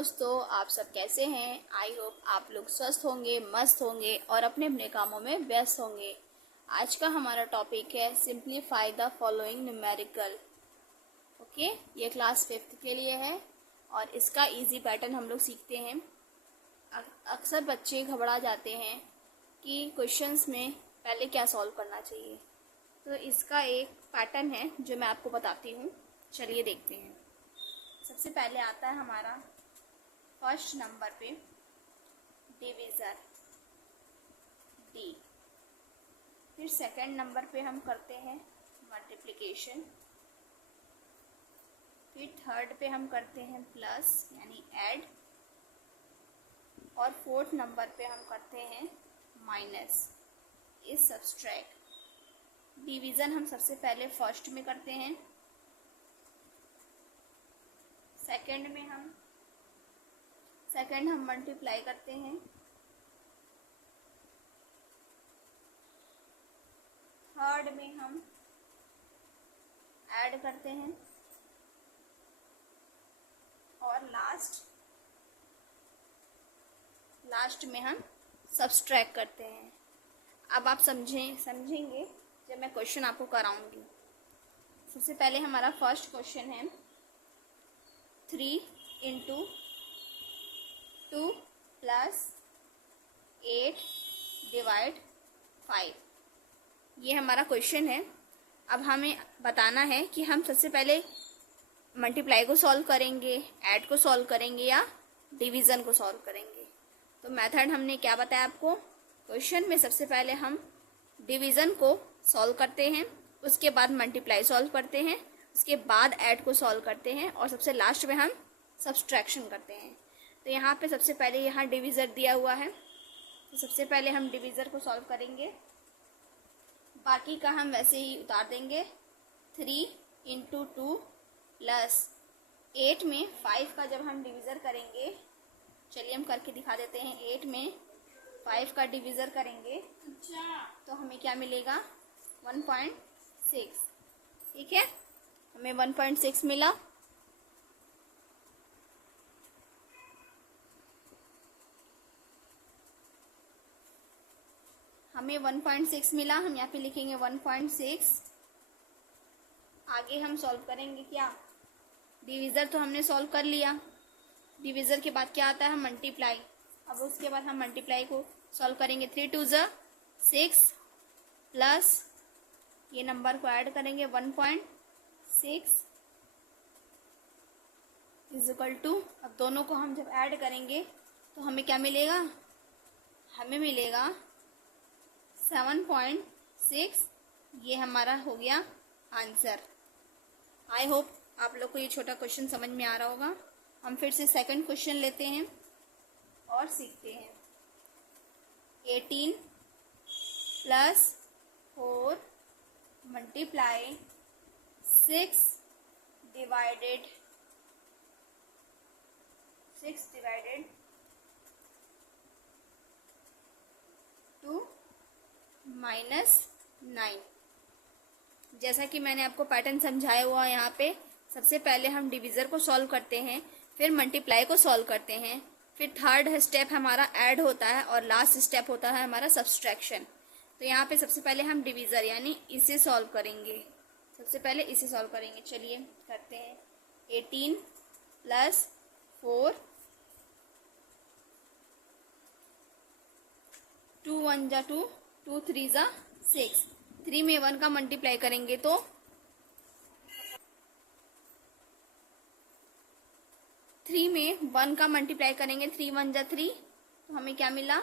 दोस्तों, आप सब कैसे हैं। आई होप आप लोग स्वस्थ होंगे, मस्त होंगे और अपने अपने कामों में व्यस्त होंगे। आज का हमारा टॉपिक है simplify the following numerical. Okay, ये क्लास 5th के लिए है और इसका इजी पैटर्न हम लोग सीखते हैं। अक्सर बच्चे घबरा जाते हैं कि क्वेश्चंस में पहले क्या सॉल्व करना चाहिए, तो इसका एक पैटर्न है जो मैं आपको बताती हूँ। चलिए देखते हैं। सबसे पहले आता है हमारा फर्स्ट नंबर पे डिवीज़र डी। फिर सेकंड नंबर पे हम करते हैं मल्टीप्लिकेशन। फिर थर्ड पे हम करते हैं प्लस यानी ऐड। और फोर्थ नंबर पे हम करते हैं माइनस इस सब्सट्रैक्ट। डिवीज़न हम सबसे पहले फर्स्ट में करते हैं, सेकंड हम मल्टीप्लाई करते हैं, थर्ड में हम ऐड करते हैं और लास्ट में हम सब्सट्रैक्ट करते हैं। अब आप समझेंगे जब मैं क्वेश्चन आपको कराऊंगी। सबसे पहले हमारा फर्स्ट क्वेश्चन है 3 × 2 + 8 / 5। ये हमारा क्वेश्चन है। अब हमें बताना है कि हम सबसे पहले मल्टीप्लाई को सॉल्व करेंगे, ऐड को सॉल्व करेंगे या डिवीज़न को सॉल्व करेंगे। तो मेथड हमने क्या बताया आपको। क्वेश्चन में सबसे पहले हम डिवीज़न को सॉल्व करते हैं, उसके बाद मल्टीप्लाई सॉल्व करते हैं, उसके बाद ऐड को सॉल्व करते हैं और सबसे लास्ट में हम सब्सट्रैक्शन करते हैं। तो यहाँ पे सबसे पहले यहाँ डिवीज़र दिया हुआ है, तो सबसे पहले हम डिवीज़र को सॉल्व करेंगे, बाकी का हम वैसे ही उतार देंगे। 3 × 2 + 8 में 5 का जब हम डिवीज़र करेंगे, चलिए हम करके दिखा देते हैं। 8 में 5 का डिवीज़र करेंगे तो हमें क्या मिलेगा 1.6। ठीक है, हमें 1.6 मिला। हम यहाँ पे लिखेंगे 1.6। आगे हम सॉल्व करेंगे क्या, डिवीज़र तो हमने सॉल्व कर लिया। डिवीज़र के बाद क्या आता है मल्टीप्लाई। अब उसके बाद हम मल्टीप्लाई को सॉल्व करेंगे। 3 × 2 = 6 प्लस ये नंबर को ऐड करेंगे 1.6 = अब दोनों को हम जब ऐड करेंगे तो हमें क्या मिलेगा, हमें मिलेगा 7.6। ये हमारा हो गया आंसर। आई होप आप लोग को ये छोटा क्वेश्चन समझ में आ रहा होगा। हम फिर से सेकंड क्वेश्चन लेते हैं और सीखते हैं। 18 + 4 × 6 / 2 - 9। जैसा कि मैंने आपको पैटर्न समझाया हुआ है, यहाँ पे सबसे पहले हम डिवीज़र को सॉल्व करते हैं, फिर मल्टीप्लाई को सॉल्व करते हैं, फिर थर्ड स्टेप हमारा ऐड होता है और लास्ट स्टेप होता है हमारा सब्सट्रैक्शन। तो यहाँ पे सबसे पहले हम डिवीज़र यानी इसे सॉल्व करेंगे। चलिए करते हैं। 18 + 4 2 × 1 = 2 2 × 3 = 6। 3 में 1 का मल्टीप्लाई करेंगे तो 3 में 1 का मल्टीप्लाई करेंगे, 3 × 1 = 3, तो हमें क्या मिला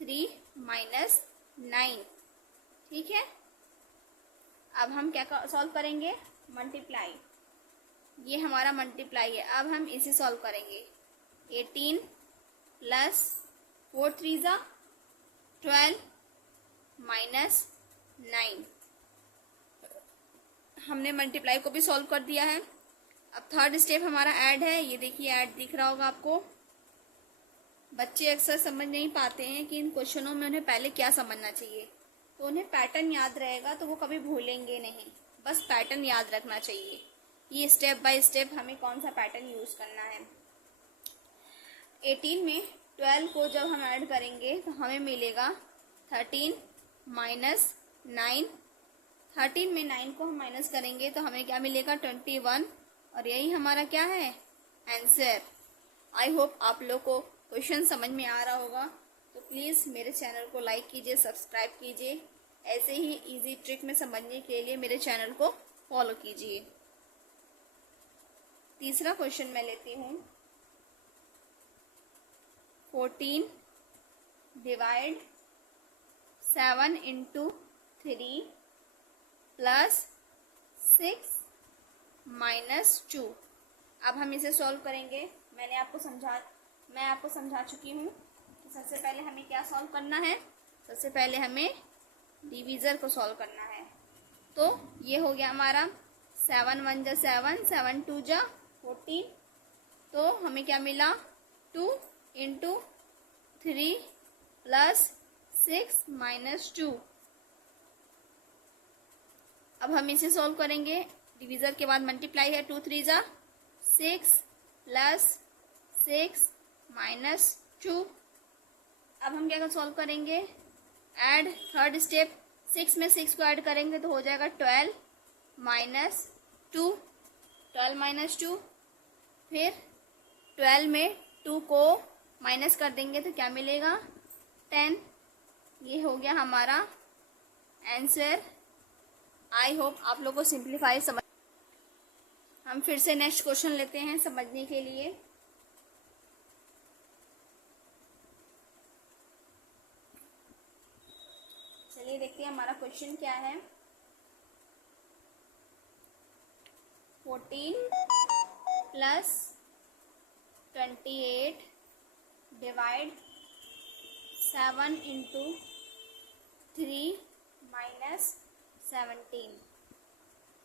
3 - 9। ठीक है, अब हम क्या सॉल्व करेंगे मल्टीप्लाई। ये हमारा मल्टीप्लाई है। अब हम इसे सॉल्व करेंगे। 18 + 4 × 3 = 12 - 9। हमने मल्टीप्लाई को भी सॉल्व कर दिया है। अब थर्ड स्टेप हमारा ऐड है। ये देखिए ऐड दिख रहा होगा आपको। बच्चे अक्सर समझ नहीं पाते हैं कि इन क्वेश्चनों में उन्हें पहले क्या समझना चाहिए, तो उन्हें पैटर्न याद रहेगा तो वो कभी भूलेंगे नहीं। बस पैटर्न याद रखना चाहिए, ये स्टेप बाय स्टेप हमें कौन सा पैटर्न यूज़ करना है। 18 में 12 को जब हम ऐड करेंगे तो हमें मिलेगा 13 माइनस 9। 13 में 9 को हम माइनस करेंगे तो हमें क्या मिलेगा 21, और यही हमारा क्या है आंसर। आई होप आप लोग को क्वेश्चन समझ में आ रहा होगा। तो प्लीज़ मेरे चैनल को लाइक कीजिए, सब्सक्राइब कीजिए। ऐसे ही इजी ट्रिक में समझने के लिए मेरे चैनल को फॉलो कीजिए। तीसरा क्वेश्चन मैं लेती हूँ। 14 डिवाइड 7 इंटू 3 प्लस 6 माइनस 2। अब हम इसे सॉल्व करेंगे। मैं आपको समझा चुकी हूँ कि सबसे पहले हमें क्या सॉल्व करना है। सबसे पहले हमें डिवीज़र को सॉल्व करना है। तो ये हो गया हमारा 7 1 जा 7, 7 2 जा 14। तो हमें क्या मिला 2 इंटू 3 प्लस 6 माइनस 2। अब हम इसे सॉल्व करेंगे। डिवीज़र के बाद मल्टीप्लाई है, 2 3 जा 6 प्लस 6 माइनस 2। अब हम क्या सॉल्व करेंगे, ऐड थर्ड स्टेप। 6 में 6 को ऐड करेंगे तो हो जाएगा 12 माइनस 2, 12 माइनस 2। फिर 12 में 2 को माइनस कर देंगे तो क्या मिलेगा 10। ये हो गया हमारा आंसर। आई होप आप लोगों को सिंप्लीफाई समझ। हम फिर से नेक्स्ट क्वेश्चन लेते हैं समझने के लिए। चलिए देखते हैं हमारा क्वेश्चन क्या है। 14 प्लस 28 डिवाइड 7 इंटू 3 माइनस 17।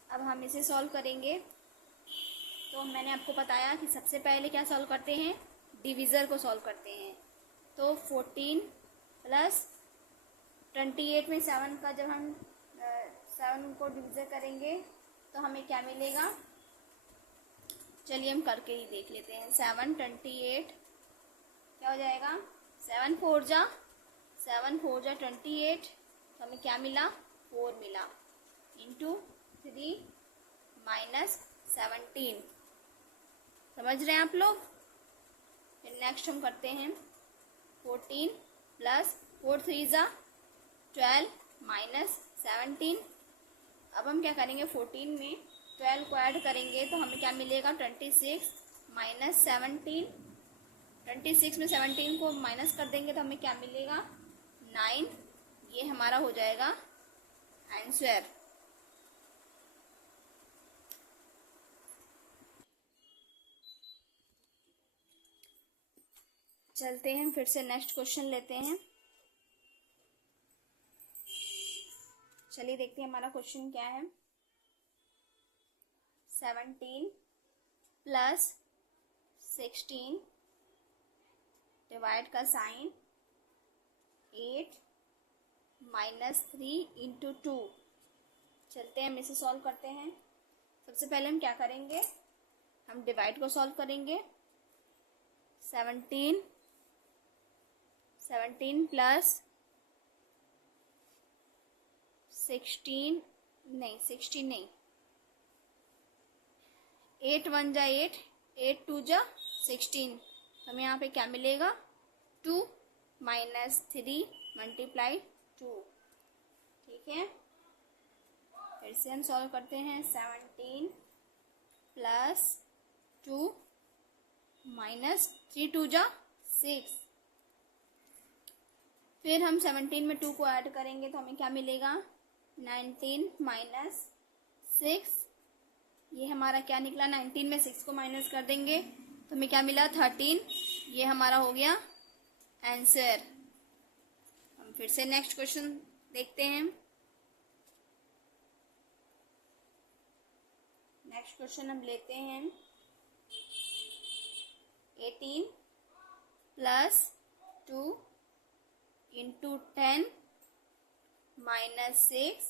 अब हम इसे सॉल्व करेंगे। तो मैंने आपको बताया कि सबसे पहले क्या सॉल्व करते हैं, डिवीज़र को सॉल्व करते हैं। तो 14 प्लस 28 में 7 का जब हम 7 को डिवीज़र करेंगे तो हमें क्या मिलेगा, चलिए हम करके ही देख लेते हैं। 7 28 क्या हो जाएगा, 7 4 जा 28। तो हमें क्या मिला 4 मिला, इंटू 3 माइनस 17। समझ रहे हैं आप लोग। फिर नेक्स्ट हम करते हैं 14 प्लस 4 3 जा 12 माइनस 17। अब हम क्या करेंगे, 14 में 12 को ऐड करेंगे तो हमें क्या मिलेगा 26 माइनस 17। 26 में 17 को माइनस कर देंगे तो हमें क्या मिलेगा 9। ये हमारा हो जाएगा आंसर। चलते हैं फिर से नेक्स्ट क्वेश्चन लेते हैं। चलिए देखते हैं हमारा क्वेश्चन क्या है। 17 प्लस 16 डिवाइड का साइन 8 माइनस 3 इंटू 2। चलते हैं हम इसे सॉल्व करते हैं। सबसे पहले हम क्या करेंगे, हम डिवाइड को सॉल्व करेंगे। 17 प्लस 16 नहीं 8 1 जा 8, 8 2 जा 16। हमें यहाँ पे क्या मिलेगा 2 माइनस 3 मल्टीप्लाई 2। ठीक है, फिर से हम सॉल्व करते हैं। 17 प्लस 2 माइनस 3 2 जा 6। फिर हम 17 में 2 को ऐड करेंगे तो हमें क्या मिलेगा 19 माइनस 6। ये हमारा क्या निकला, 19 में 6 को माइनस कर देंगे तो हमें क्या मिला 13। ये हमारा हो गया आंसर। हम फिर से नेक्स्ट क्वेश्चन देखते हैं। नेक्स्ट क्वेश्चन हम लेते हैं 18 प्लस 2 इंटू 10 माइनस 6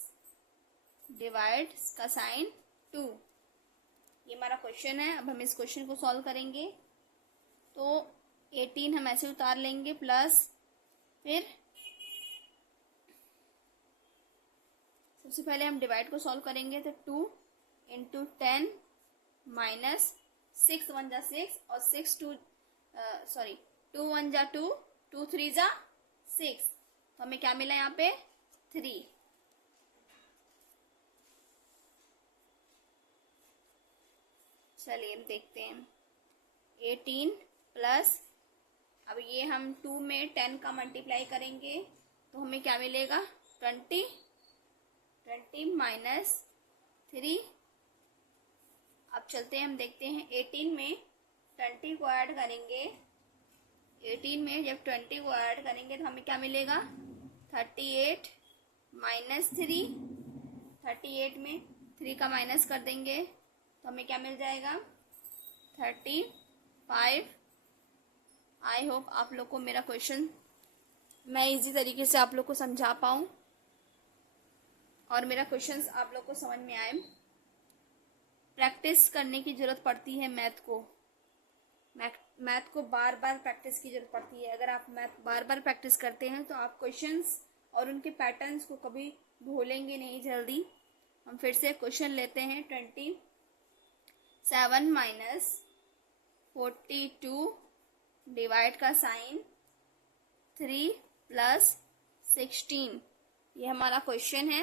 डिवाइड का साइन 2। ये हमारा क्वेश्चन है। अब हम इस क्वेश्चन को सॉल्व करेंगे। तो 18 हम ऐसे उतार लेंगे प्लस, फिर सबसे पहले हम डिवाइड को सॉल्व करेंगे तो 2 इंटू 10 माइनस 6 1 जा 6 और 6 2 सॉरी 2 1 जा 2, 2 3 जा 6, तो हमें क्या मिला यहाँ पे 3। चलिए हम देखते हैं 18 प्लस, अब ये हम 2 में 10 का मल्टीप्लाई करेंगे तो हमें क्या मिलेगा 20, 20 माइनस 3। अब चलते हैं हम देखते हैं 18 में 20 को ऐड करेंगे, 18 में जब 20 को ऐड करेंगे तो हमें क्या मिलेगा 38 माइनस 3, 38 में 3 का माइनस कर देंगे तो हमें क्या मिल जाएगा 35। आई होप आप लोग को मेरा क्वेश्चन मैं इजी तरीके से आप लोग को समझा पाऊँ और मेरा क्वेश्चन आप लोग को समझ में आए। प्रैक्टिस करने की ज़रूरत पड़ती है मैथ को बार बार प्रैक्टिस की ज़रूरत पड़ती है। अगर आप मैथ बार बार प्रैक्टिस करते हैं तो आप क्वेश्चंस और उनके पैटर्न्स को कभी भूलेंगे नहीं जल्दी। हम फिर से क्वेश्चन लेते हैं 27 माइनस 42 डिवाइड का साइन 3 प्लस 16, ये हमारा क्वेश्चन है।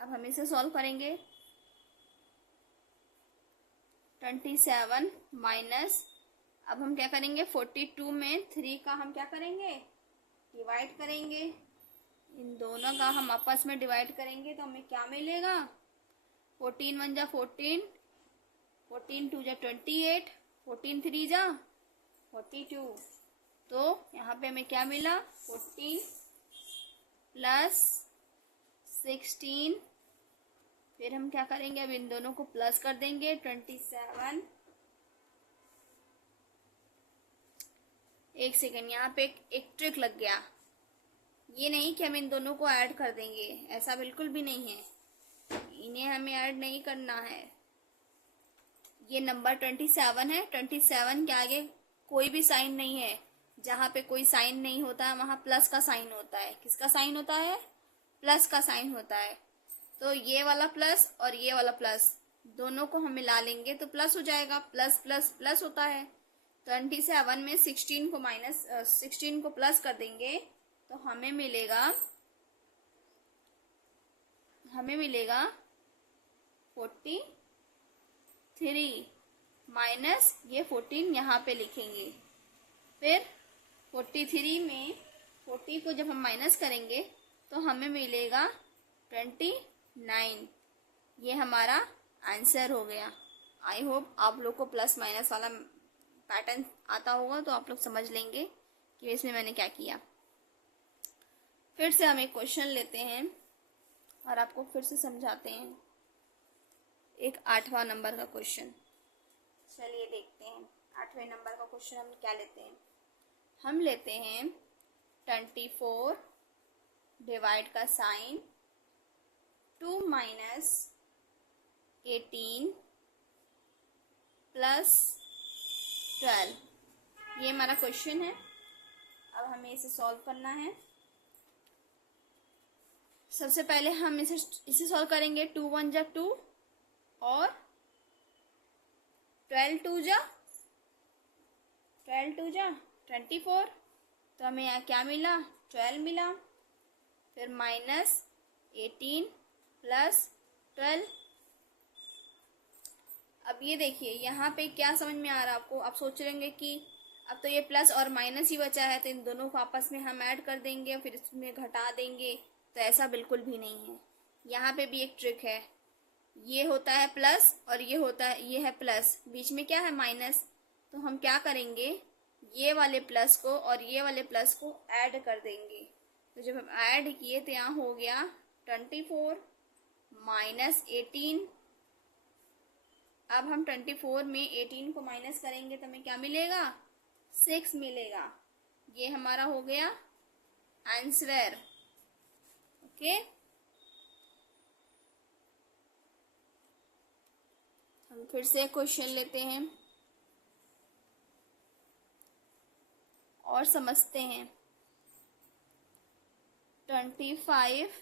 अब हम इसे सॉल्व करेंगे 27 माइनस, अब हम क्या करेंगे 42 में 3 का हम क्या करेंगे डिवाइड करेंगे, इन दोनों का हम आपस में डिवाइड करेंगे तो हमें क्या मिलेगा 14 1 जा 14, 14 2 जा 28, 14 3 जा 42, तो यहाँ पे हमें क्या मिला 14 प्लस 16, फिर हम क्या करेंगे अब इन दोनों को प्लस कर देंगे 27। एक सेकेंड, यहाँ पे एक ट्रिक लग गया, ये नहीं कि हम इन दोनों को ऐड कर देंगे, ऐसा बिल्कुल भी नहीं है, इन्हें हमें ऐड नहीं करना है। ये नंबर 27 है, 27 के आगे कोई भी साइन नहीं है, जहाँ पे कोई साइन नहीं होता है वहाँ प्लस का साइन होता है। किसका साइन होता है प्लस का साइन होता है। तो ये वाला प्लस और ये वाला प्लस दोनों को हम मिला लेंगे तो प्लस हो जाएगा, प्लस प्लस प्लस होता है। 27 में 16 को माइनस 16 को प्लस कर देंगे तो हमें मिलेगा 43 माइनस ये 14 यहाँ पे लिखेंगे, फिर 43 में 40 को जब हम माइनस करेंगे तो हमें मिलेगा 29, ये हमारा आंसर हो गया। आई होप आप लोग को प्लस माइनस वाला पैटर्न आता होगा तो आप लोग समझ लेंगे कि इसमें मैंने क्या किया। फिर से हम एक क्वेश्चन लेते हैं और आपको फिर से समझाते हैं, एक 8वां नंबर का क्वेश्चन। चलिए देखते हैं 8वें नंबर का क्वेश्चन हम क्या लेते हैं। हम लेते हैं 24 डिवाइड का साइन 2 माइनस 18 प्लस 12, ये हमारा क्वेश्चन है। अब हमें इसे सॉल्व करना है। सबसे पहले हम इसे सॉल्व करेंगे 2 1 जा 2 और 12 2 जा 24, तो हमें यहाँ क्या मिला 12 मिला, फिर माइनस 18 प्लस 12। अब ये देखिए यहाँ पे क्या समझ में आ रहा है आपको, आप सोच रहेंगे कि अब तो ये प्लस और माइनस ही बचा है तो इन दोनों को आपस में हम ऐड कर देंगे और फिर इसमें घटा देंगे, तो ऐसा बिल्कुल भी नहीं है। यहाँ पे भी एक ट्रिक है, ये होता है प्लस और ये है प्लस, बीच में क्या है माइनस, तो हम क्या करेंगे ये वाले प्लस को और ये वाले प्लस को ऐड कर देंगे। तो जब हम ऐड किए तो यहाँ हो गया 24 माइनस 18। अब हम 24 में 18 को माइनस करेंगे तो हमें क्या मिलेगा 6 मिलेगा। ये हमारा हो गया आंसर। ओके, हम फिर से क्वेश्चन लेते हैं और समझते हैं। 25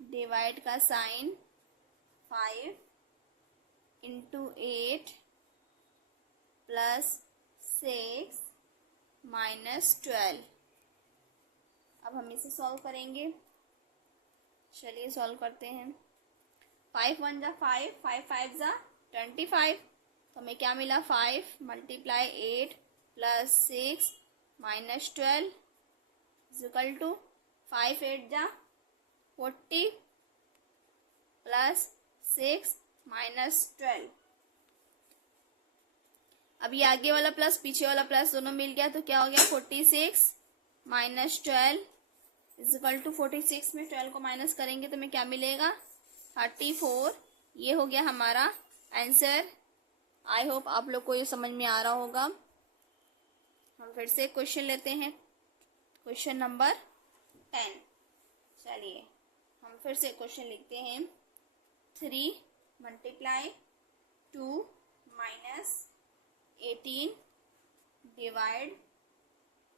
डिवाइड का साइन 5 इंटू 8 प्लस 6 माइनस 12। अब हम इसे सॉल्व करेंगे। चलिए सॉल्व करते हैं। 5 1 जा 5, 5 5 जा 25। तो हमें क्या मिला? 5 multiply 8 plus 6 minus 12 equal to 5 8 जा 40 प्लस 6 माइनस 12। अब ये आगे वाला प्लस पीछे वाला प्लस दोनों मिल गया तो क्या हो गया? 46 माइनस 12 इक्वल टू 46 में 12 को माइनस करेंगे तो हमें क्या मिलेगा? 34। ये हो गया हमारा आंसर। आई होप आप लोग को ये समझ में आ रहा होगा। हम फिर से क्वेश्चन लेते हैं, क्वेश्चन नंबर 10। चलिए हम फिर से क्वेश्चन लिखते हैं। 3 मल्टीप्लाई 2 माइनस 18 डिवाइड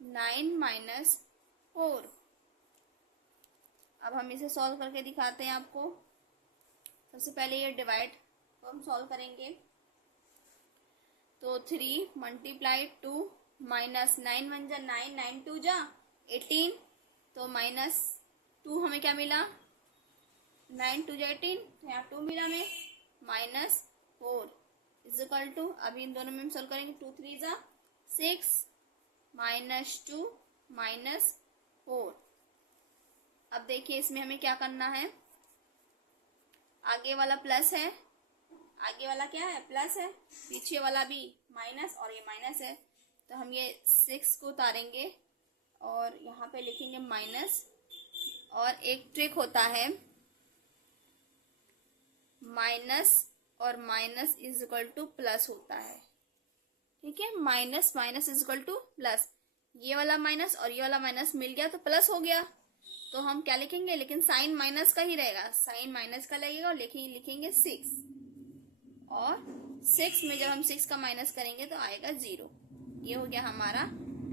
9 माइनस 4। अब हम इसे सॉल्व करके दिखाते हैं आपको। सबसे पहले ये डिवाइड को हम सॉल्व करेंगे। तो 3 मल्टीप्लाई 2 माइनस 9 1 जा 9, 9 2 जा 18। तो माइनस 2 हमें क्या मिला? 9 2 जा 18, तो यहाँ 2 मिला हमें। माइनस 4 इज इक्वल टू, अभी इन दोनों में हम सॉल्व करेंगे। 2 3 जा 6 माइनस 2 माइनस 4। अब देखिए इसमें हमें क्या करना है। आगे वाला प्लस है, आगे वाला क्या है? प्लस है, पीछे वाला भी माइनस और ये माइनस है। तो हम ये 6 को उतारेंगे और यहाँ पे लिखेंगे माइनस। और एक ट्रिक होता है, माइनस और minus is equal two plus होता है। ठीक है, minus minus is equal two plus. ये वाला माइनस और ये वाला माइनस मिल गया तो प्लस हो गया। तो हम क्या लिखेंगे? लेकिन साइन माइनस का ही रहेगा, साइन माइनस का लगेगा और लिखेंगे 6। और 6 में जब हम 6 का माइनस करेंगे तो आएगा 0। ये हो गया हमारा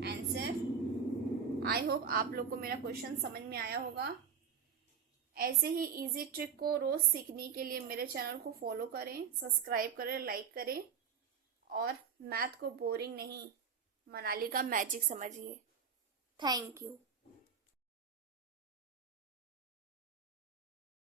आंसर। आई होप आप लोग को मेरा क्वेश्चन समझ में आया होगा। ऐसे ही इजी ट्रिक को रोज सीखने के लिए मेरे चैनल को फॉलो करें, सब्सक्राइब करें, लाइक करें और मैथ को बोरिंग नहीं, मनाली का मैजिक समझिए। Thank you.